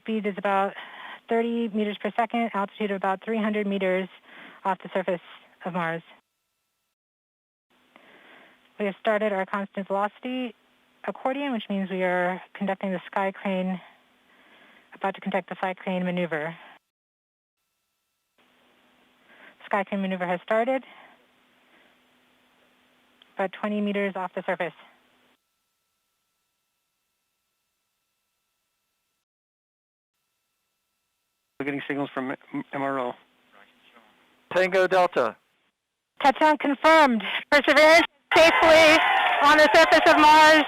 speed is about 30 meters per second, altitude of about 300 meters off the surface of Mars. We have started our constant velocity accordion, which means we are conducting the Skycrane, about to conduct the Skycrane maneuver. Skycrane maneuver has started, about 20 meters off the surface. We're getting signals from MRO. Tango Delta. Touchdown confirmed. Perseverance safely on the surface of Mars,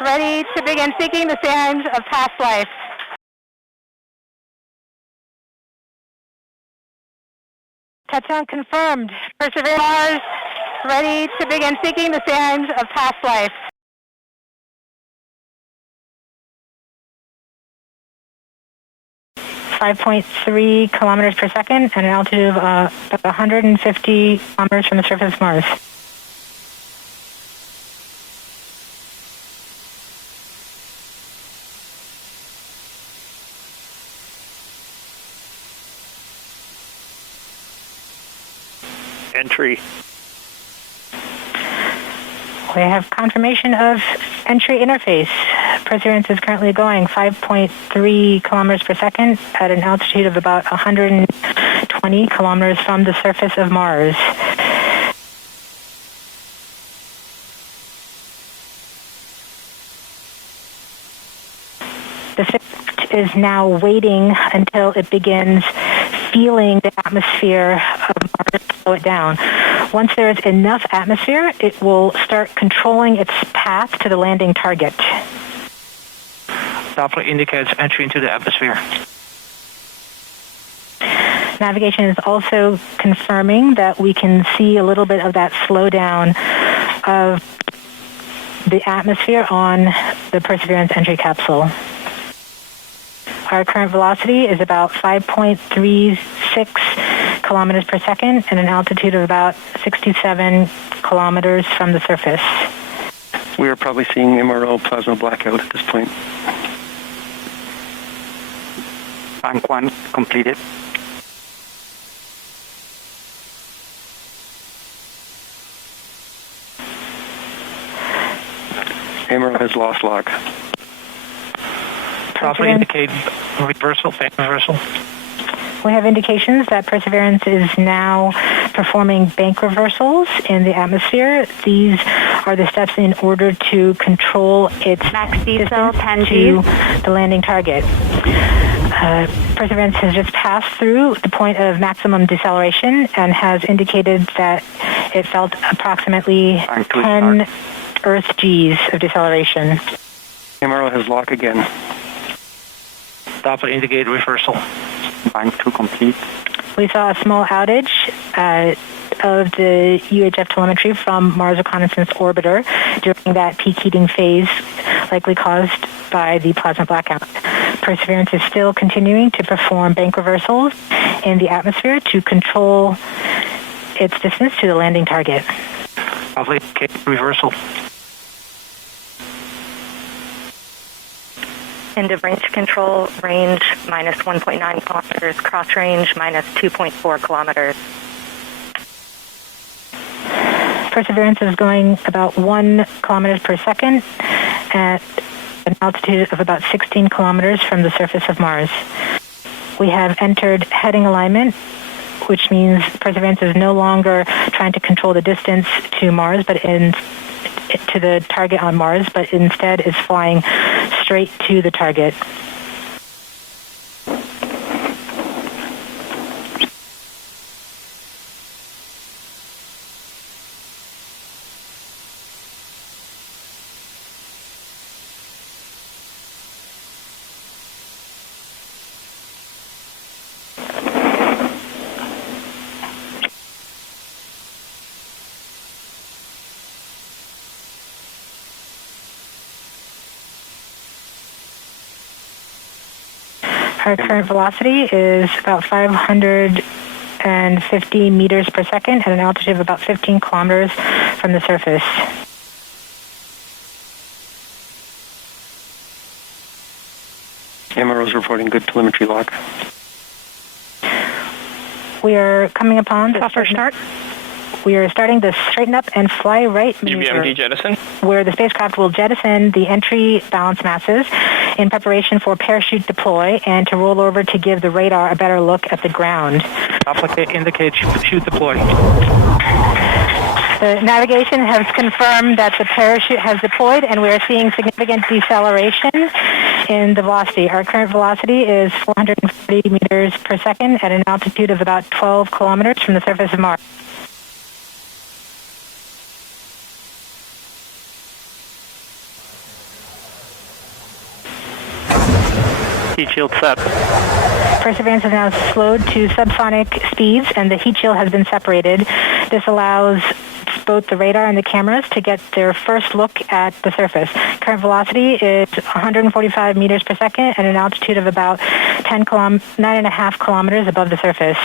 ready to begin seeking the signs of past life. Touchdown confirmed. Perseverance Mars, ready to begin seeking the signs of past life. .3 kilometers per second and an altitude of about 150 kilometers from the surface of Mars. Entry. We have confirmation of entry interface. Perseverance is currently going 5.3 kilometers per second at an altitude of about 120 kilometers from the surface of Mars. The ship is now waiting until it begins feeling the atmosphere of Mars slow it down. Once there is enough atmosphere, it will start controlling its path to the landing target. Doppler indicates entry into the atmosphere. Navigation is also confirming that we can see a little bit of that slowdown of the atmosphere on the Perseverance entry capsule. Our current velocity is about 5.36 kilometers per second and an altitude of about 67 kilometers from the surface. We are probably seeing MRO plasma blackout at this point. Bank 1 completed. MRO has lost log. Doppler indicate reversal, bank reversal. We have indications that Perseverance is now performing bank reversals in the atmosphere. These are the steps in order to control its distance to the landing target. Perseverance has just passed through the point of maximum deceleration and has indicated that it felt approximately 10 Earth Gs of deceleration. MRO has lock again. Doppler indicate reversal. Bank 2 complete. We saw a small outage of the UHF telemetry from Mars Reconnaissance Orbiter during that peak heating phase, likely caused by the plasma blackout. Perseverance is still continuing to perform bank reversals in the atmosphere to control its distance to the landing target. Doppler indicate reversal. End of range control, range minus 1.9 kilometers, cross range minus 2.4 kilometers. Perseverance is going about 1 kilometers per second at an altitude of about 16 kilometers from the surface of Mars. We have entered heading alignment, which means Perseverance is no longer trying to control the distance to Mars, but to the target on Mars, but instead is flying straight to the target. Our current velocity is about 550 meters per second at an altitude of about 15 kilometers from the surface. MRO is reporting good telemetry lock. We are coming upon the SUFR start. We are starting the straighten up and fly right maneuver, UBMD jettison. where the spacecraft will jettison the entry balance masses in preparation for parachute deploy and to roll over to give the radar a better look at the ground. Doppler indicate chute deploy. The navigation has confirmed that the parachute has deployed, and we are seeing significant deceleration in the velocity. Our current velocity is 440 meters per second at an altitude of about 12 kilometers from the surface of Mars. Heat shield set. Perseverance has now slowed to subsonic speeds, and the heat shield has been separated. This allows both the radar and the cameras to get their first look at the surface. Current velocity is 145 meters per second at an altitude of about 9.5 kilometers above the surface.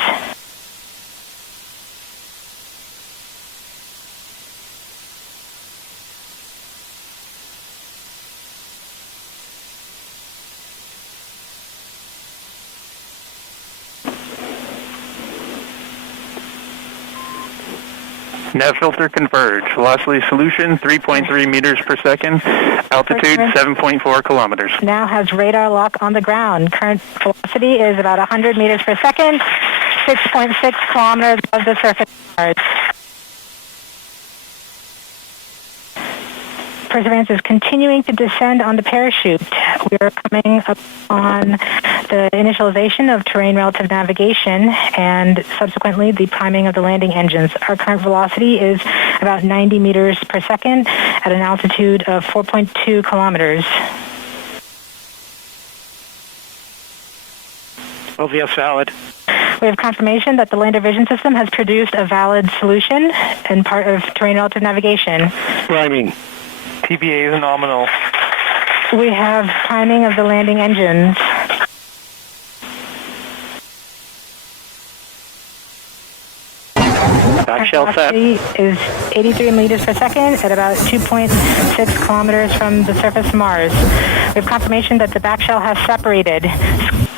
Nav filter converge. Velocity solution 3.3 meters per second. Altitude 7.4 kilometers. Now has radar lock on the ground. Current velocity is about 100 meters per second, 6.6 kilometers above the surface of Mars. Perseverance is continuing to descend on the parachute. We are coming up on the initialization of terrain relative navigation and subsequently the priming of the landing engines. Our current velocity is about 90 meters per second at an altitude of 4.2 kilometers. OVS valid. We have confirmation that the lander vision system has produced a valid solution and part of terrain relative navigation. Rhyming. TBA is nominal. We have priming of the landing engines. Back shell set. Velocity is 83 meters per second at about 2.6 kilometers from the surface of Mars. We have confirmation that the back shell has separated.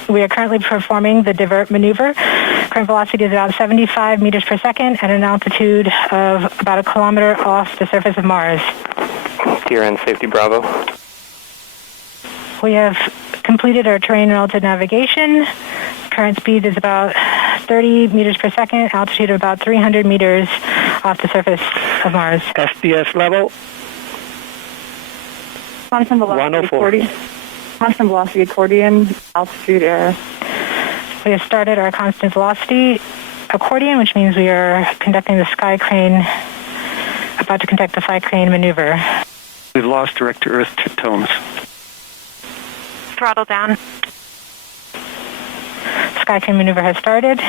We are currently performing the divert maneuver. Current velocity is about 75 meters per second at an altitude of about a kilometer off the surface of Mars. TRN safety Bravo. We have completed our terrain relative navigation. Current speed is about 30 meters per second, altitude of about 300 meters off the surface of Mars. SDS level. Constant velocity 104. accordion. Constant velocity accordion, altitude air. We have started our constant velocity accordion, which means we are conducting the Skycrane, about to conduct the Skycrane maneuver. We've lost direct-to-earth tones. Throttle down. Skycrane maneuver has started.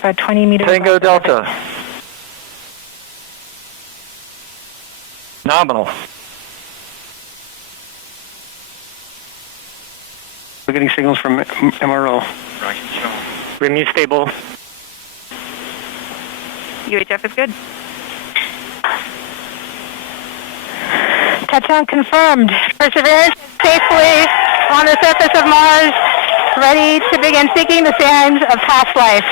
About 20 meters. Tango Delta. Nominal. We're getting signals from MRO. Remu stable. UHF is good. Touchdown confirmed. Perseverance safely on the surface of Mars, ready to begin seeking the sands of past life.